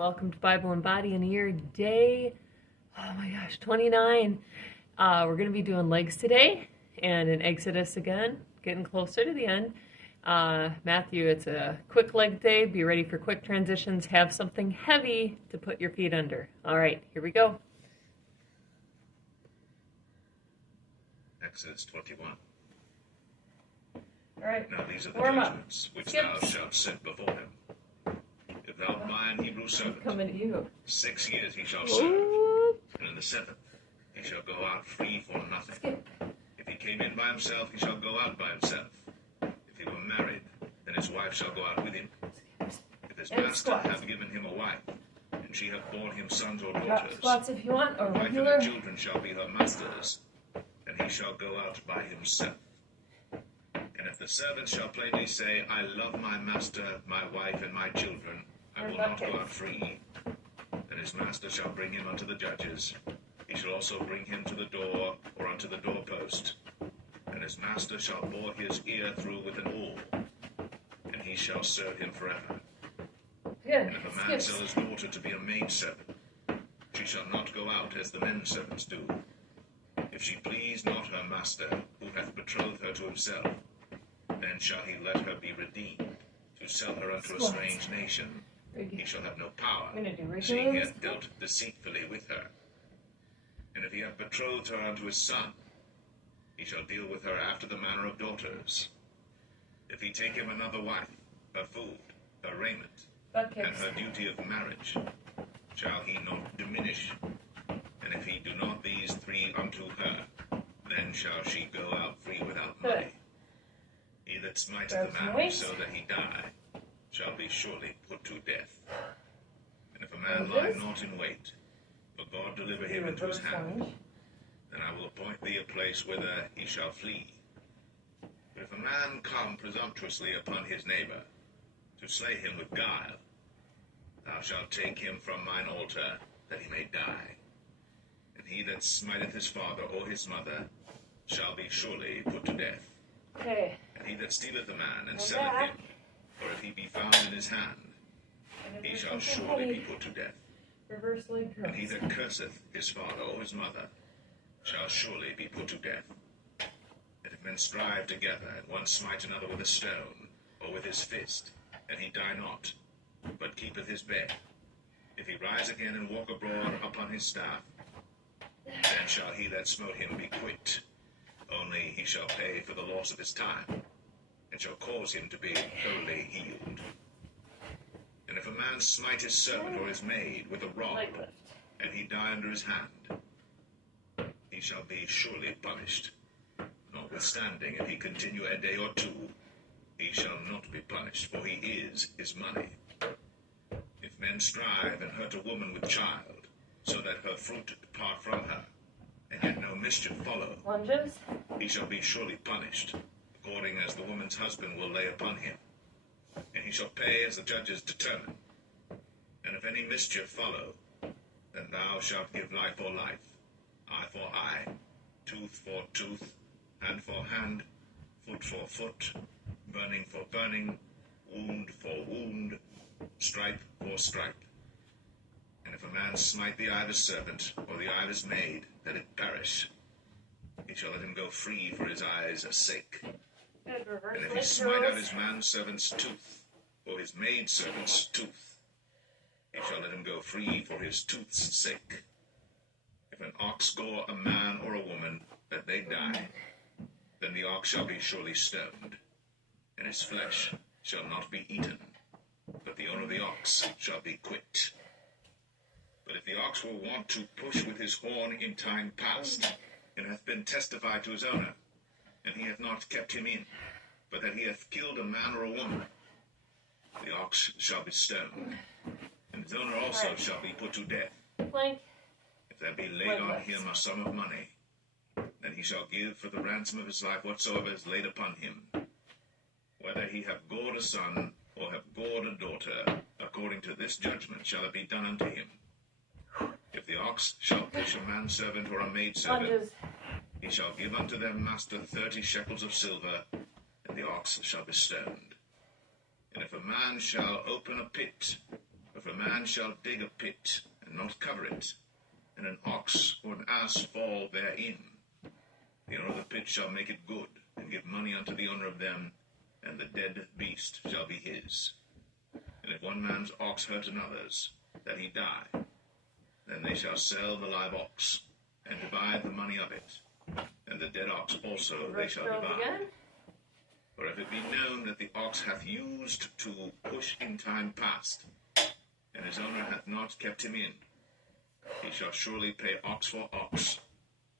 Welcome to Bible and Body in a Year, day, 29. We're going to be doing legs today and in Exodus again, getting closer to the end. Matthew, it's a quick leg day. Be ready for quick transitions. Have something heavy to put your feet under. All right, here we go. Exodus 21. All right, Now these are the warm up. judgments which thou shalt set before him. If thou buy an Hebrew servant, Coming to you. 6 years he shall serve, Ooh. and in the 7th he shall go out free for nothing. Skip. If he came in by himself, he shall go out by himself. If he were married, then his wife shall go out with him. If his And master squats. have given him a wife, and she have borne him sons or Drop daughters, squats if you want, or the wife and regular. the children shall be her master's, and he shall go out by himself. And if the servant shall plainly say, I love my master, my wife, and my children, I will not go out free, then his master shall bring him unto the judges. He shall also bring him to the door, or unto the doorpost. And his master shall bore his ear through with an awl, and he shall serve him forever. Good. And if a man sell his daughter to be a maidservant, she shall not go out as the men servants do. If she please not her master, who hath betrothed her to himself, then shall he let her be redeemed, to sell her unto a strange nation. He shall have no power, I'm gonna do seeing he regulars. hath dealt deceitfully with her. And if he have betrothed her unto his son, he shall deal with her after the manner of daughters. If he take him another wife, her food, her raiment, Butt and kicks. her duty of marriage, shall he not diminish? And if he do not these three unto her, then shall she go out free without money. He that smiteth Grab a some man weights. so that he die, shall be surely put to death. And if a man lie not in wait, for God deliver him into his hand, then I will appoint thee a place whither he shall flee. But if a man come presumptuously upon his neighbor, to slay him with guile, thou shalt take him from mine altar, that he may die. And he that smiteth his father or his mother shall be surely put to death. Okay. And he that stealeth a man and Go selleth back. him, or if he be found in his hand, And he if shall there's something surely be heavy, put to death. reverse leg And he curls. that curseth his father or his mother shall surely be put to death. And if men strive together, and one smite another with a stone, or with his fist, and he die not, but keepeth his bed, if he rise again and walk abroad upon his staff, then shall he that smote him be quit. Only he shall pay for the loss of his time, and shall cause him to be wholly healed. And if a man smite his servant or his maid with a rod, Leg lift. and he die under his hand, he shall be surely punished. Notwithstanding, if he continue a day or two, he shall not be punished, for he is his money. If men strive and hurt a woman with child, so that her fruit depart from her, and yet no mischief follow, Lunges. he shall be surely punished, according as the woman's husband will lay upon him. And he shall pay as the judges determine. And if any mischief follow, then thou shalt give life for life, eye for eye, tooth for tooth, hand for hand, foot for foot, burning for burning, wound for wound, stripe for stripe. And if a man smite the eye of his servant, or the eye of his maid, that it perish, he shall let him go free for his eye's sake. Good. Reverse And if he leg smite out curls. his manservant's tooth, or his maidservant's tooth, he shall let him go free for his tooth's sake. If an ox gore a man or a woman, that they die, then the ox shall be surely stoned, and his flesh shall not be eaten, but the owner of the ox shall be quit. But if the ox were wont to push with his horn in time past, and hath been testified to his owner, and he hath not kept him in, but that he hath killed a man or a woman, the ox shall be stoned, and his owner also shall be put to death. Plank. If there be laid on him a sum of money, then he shall give for the ransom of his life whatsoever is laid upon him. Whether he have gored a son, or have gored a daughter, according to this judgment shall it be done unto him. If the ox shall push a manservant or a maidservant, Lunges. he shall give unto their master 30 shekels of silver, and the ox shall be stoned. And if a man shall open a pit, if a man shall dig a pit, and not cover it, and an ox or an ass fall therein, the owner of the pit shall make it good, and give money unto the owner of them, and the dead beast shall be his. And if one man's ox hurt another's, that he die, then they shall sell the live ox, and divide the money of it, and the dead ox also they shall divide. Again? For if it be known that the ox hath used to push in time past, and his owner hath not kept him in, he shall surely pay ox for ox,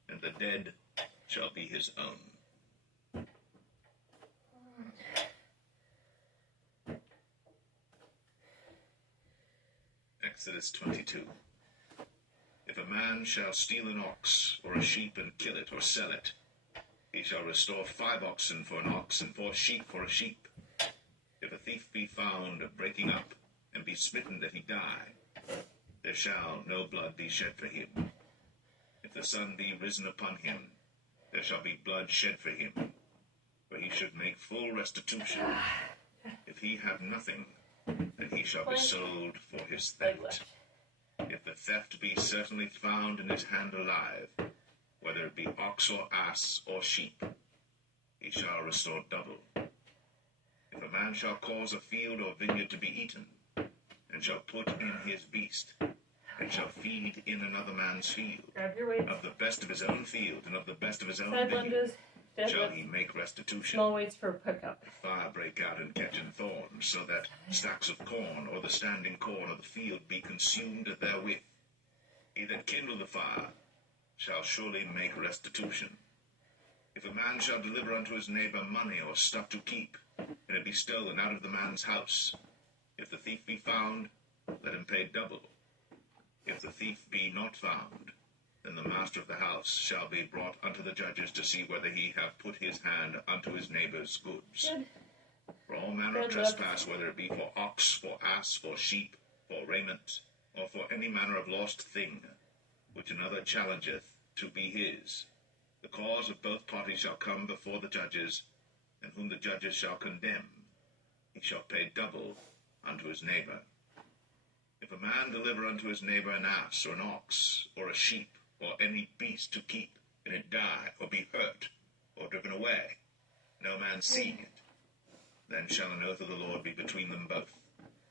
and the dead shall be his own. Exodus 22. If a man shall steal an ox or a sheep and kill it or sell it, he shall restore 5 oxen for an ox and 4 sheep for a sheep. If a thief be found breaking up and be smitten that he die, there shall no blood be shed for him. If the sun be risen upon him, there shall be blood shed for him, for he should make full restitution. If he have nothing, then he shall be sold for his theft. If the theft be certainly found in his hand alive, whether it be ox or ass or sheep, he shall restore double. If a man shall cause a field or vineyard to be eaten, and shall put in his beast, and shall feed in another man's field, Grab your weights. of the best of his own field and of the best of his own Side vineyard, lunges. shall Deadlifts. he make restitution. Small weights for pickup. Fire break out and catch in thorns, so that stacks of corn or the standing corn of the field be consumed therewith. He that kindle the fire shall surely make restitution. If a man shall deliver unto his neighbor money or stuff to keep, and it be stolen out of the man's house, if the thief be found, let him pay double. If the thief be not found, then the master of the house shall be brought unto the judges to see whether he have put his hand unto his neighbor's goods. Good. For all manner of Good. trespass, whether it be for ox, for ass, for sheep, for raiment, or for any manner of lost thing, which another challengeth to be his, the cause of both parties shall come before the judges, and whom the judges shall condemn, he shall pay double unto his neighbor. If a man deliver unto his neighbor an ass, or an ox, or a sheep, or any beast to keep, and it die, or be hurt, or driven away, no man seeing it, then shall an oath of the Lord be between them both,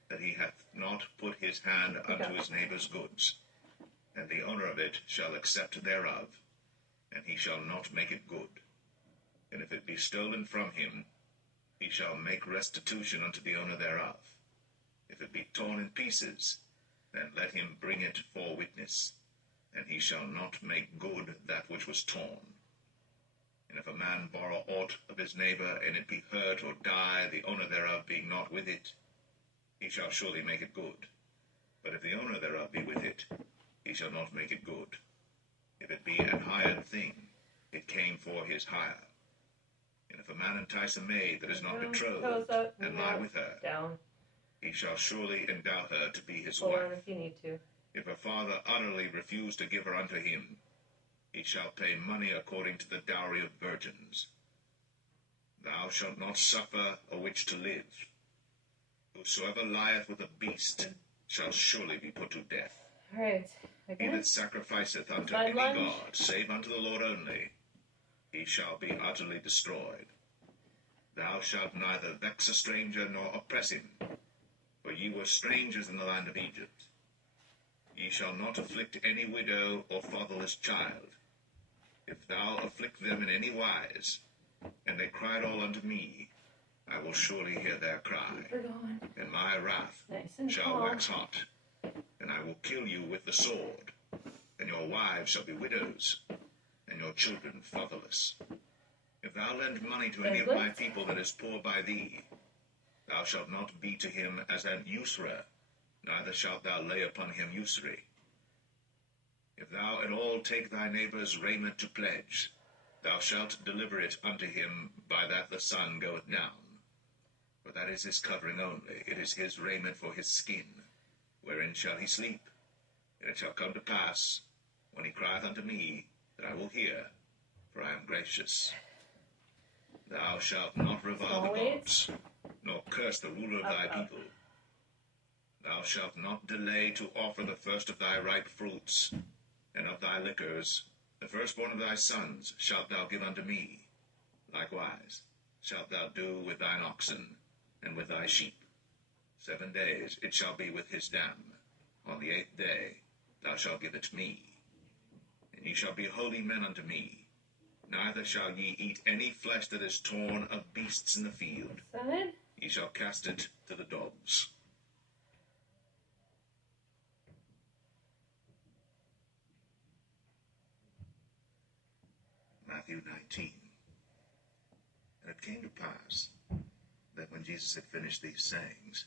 that he hath not put his hand unto his neighbor's goods, and the owner of it shall accept thereof, and he shall not make it good. And if it be stolen from him, he shall make restitution unto the owner thereof. If it be torn in pieces, then let him bring it for witness, and he shall not make good that which was torn. And if a man borrow aught of his neighbor, and it be hurt or die, the owner thereof being not with it, he shall surely make it good. But if the owner thereof be with it, he shall not make it good. If it be an hired thing, it came for his hire. And if a man entice a maid that is not betrothed, and lie with her, Down. he shall surely endow her to be his Forward wife. if you need to. If her father utterly refuse to give her unto him, he shall pay money according to the dowry of virgins. Thou shalt not suffer a witch to live. Whosoever lieth with a beast shall surely be put to death. All right. He Again. that sacrificeth unto Side any lunge. god, save unto the Lord only, he shall be utterly destroyed. Thou shalt neither vex a stranger nor oppress him, for ye were strangers in the land of Egypt. Ye shall not afflict any widow or fatherless child. If thou afflict them in any wise, and they cried all unto me, I will surely hear their cry, We're going. and my wrath Nice and shall calm. wax hot, and I will kill you with the sword, and your wives shall be widows, and your children fatherless. If thou lend money to any of my people that is poor by thee, thou shalt not be to him as an usurer, neither shalt thou lay upon him usury. If thou at all take thy neighbor's raiment to pledge, thou shalt deliver it unto him by that the sun goeth down. For that is his covering only, it is his raiment for his skin. Wherein shall he sleep? And it shall come to pass, when he crieth unto me, that I will hear, for I am gracious. Thou shalt not revile the Always. gods, nor curse the ruler of thy Up. people. Thou shalt not delay to offer the first of thy ripe fruits, and of thy liquors, the firstborn of thy sons shalt thou give unto me. Likewise shalt thou do with thine oxen, and with thy sheep. 7 days it shall be with his dam. On the 8th day thou shalt give it me. And ye shall be holy men unto me. Neither shall ye eat any flesh that is torn of beasts in the field. Son? Ye shall cast it to the dogs. Matthew 19. And it came to pass that when Jesus had finished these sayings,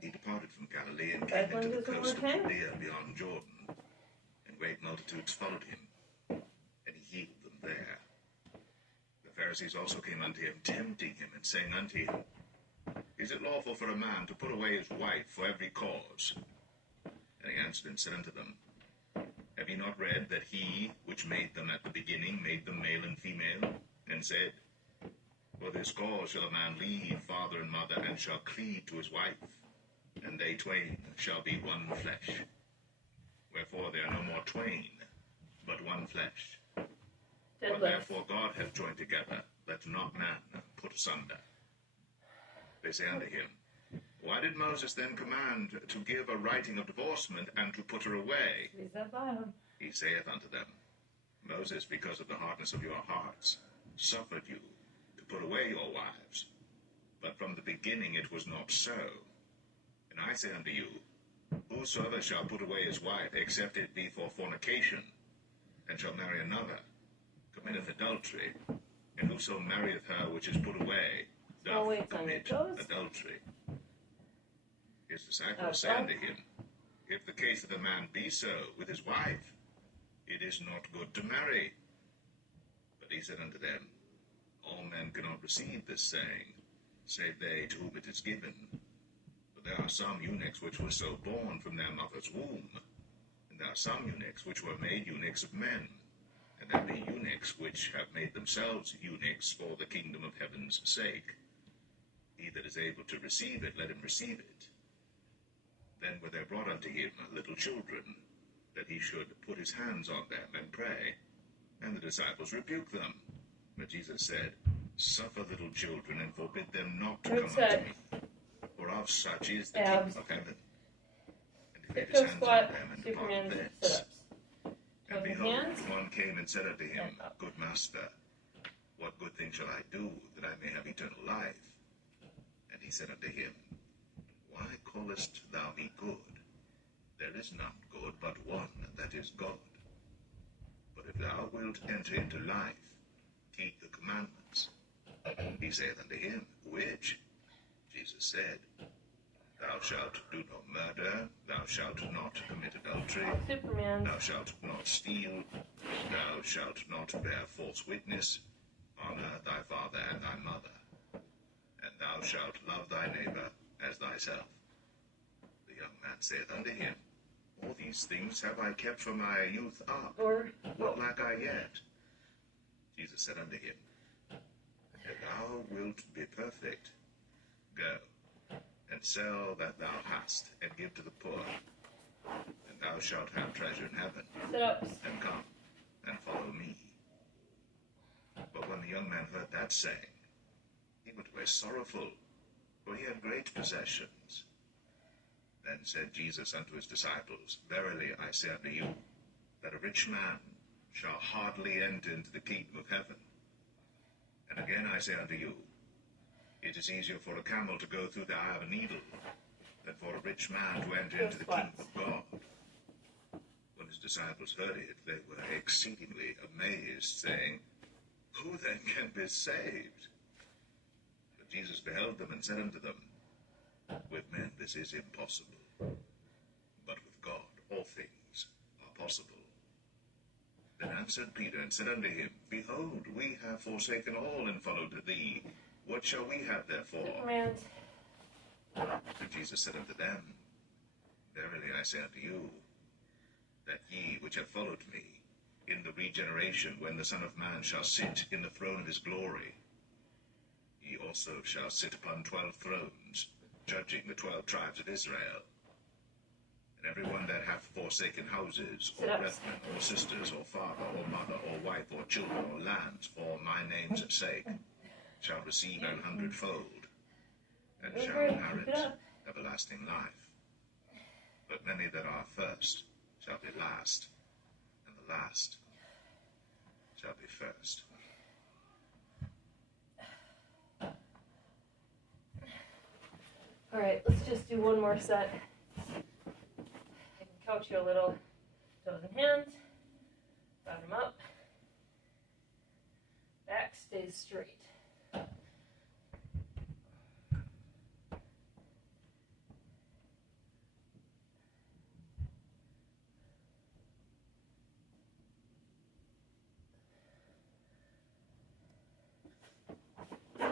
he departed from Galilee and came into the coast of Judea beyond Jordan, and great multitudes followed him, and he healed them there. The Pharisees also came unto him, tempting him, and saying unto him, Is it lawful for a man to put away his wife for every cause? And he answered and said unto them, Have ye not read that he which made them at the beginning made them male and female, and said, For this cause shall a man leave father and mother, and shall cleave to his wife, and they twain shall be one flesh. Wherefore they are no more twain, but one flesh. What therefore God hath joined together, let not man put asunder. They say unto him, Why did Moses then command to give a writing of divorcement, and to put her away? He saith unto them, Moses, because of the hardness of your hearts, suffered you to put away your wives. But from the beginning it was not so. And I say unto you, Whosoever shall put away his wife, except it be for fornication, and shall marry another, committeth adultery. And whoso marrieth her which is put away, doth commit adultery. His disciples say unto him, If the case of a man be so with his wife, it is not good to marry. But he said unto them, All men cannot receive this saying, save they to whom it is given. But there are some eunuchs which were so born from their mother's womb, and there are some eunuchs which were made eunuchs of men, and there be eunuchs which have made themselves eunuchs for the kingdom of heaven's sake. He that is able to receive it, let him receive it. Then were there brought unto him little children, that he should put his hands on them and pray. And the disciples rebuked them. But Jesus said, Suffer little children, and forbid them not to come unto me. For of such is the kingdom of heaven. And he laid his hands on them, and departed thence. And behold, one came and said unto him, Good master, what good thing shall I do, that I may have eternal life? And he said unto him, Why callest thou me good? There is none good but one, that is God. But if thou wilt enter into life, keep the commandments. He saith unto him, Which? Jesus said, Thou shalt do no murder, thou shalt not commit adultery, thou shalt not steal, thou shalt not bear false witness, honor thy father and thy mother, and thou shalt love thy neighbor as thyself. The young man saith unto him, All these things have I kept from my youth up. What lack I yet? Jesus said unto him, If thou wilt be perfect, go, and sell that thou hast, and give to the poor, and thou shalt have treasure in heaven. And come, and follow me. But when the young man heard that saying, he went away sorrowful, for he had great possessions. Then said Jesus unto his disciples, Verily I say unto you, that a rich man shall hardly enter into the kingdom of heaven. And again I say unto you, it is easier for a camel to go through the eye of a needle than for a rich man to enter into the kingdom of God. When his disciples heard it, they were exceedingly amazed, saying, Who then can be saved? But Jesus beheld them and said unto them, With men this is impossible, but with God all things are possible. Then answered Peter and said unto him, Behold, we have forsaken all and followed thee. What shall we have therefore? And Jesus said unto them, Verily I say unto you, that ye which have followed me, in the regeneration, when the Son of Man shall sit in the throne of his glory, ye also shall sit upon 12 thrones, judging the 12 tribes of Israel. And everyone that hath forsaken houses, or Sit up. brethren, or sisters, or father, or mother, or wife, or children, or lands, for my name's sake, shall receive 100-fold, and You're shall great. Keep inherit it up. everlasting life. But many that are first shall be last, and the last shall be first. All right, let's just do one more set. I can couch you a little. Toes and hands. Bottom up. Back stays straight.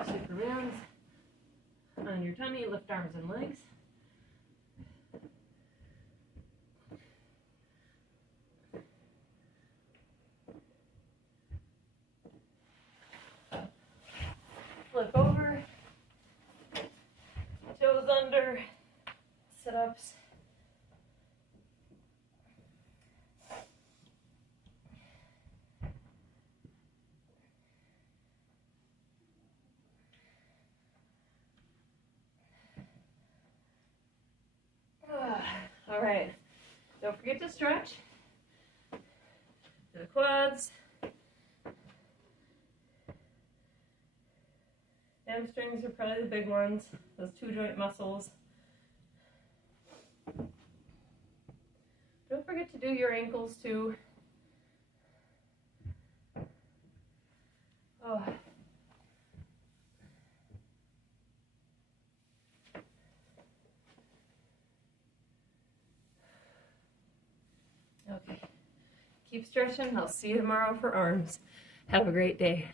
Supermans. On your tummy, lift arms and legs. Flip over. Toes under. Sit-ups. All right. Don't forget to stretch. The quads. Hamstrings are probably the big ones. Those two joint muscles. Don't forget to do your ankles too. Oh. Okay. Keep stretching. I'll see you tomorrow for arms. Have a great day.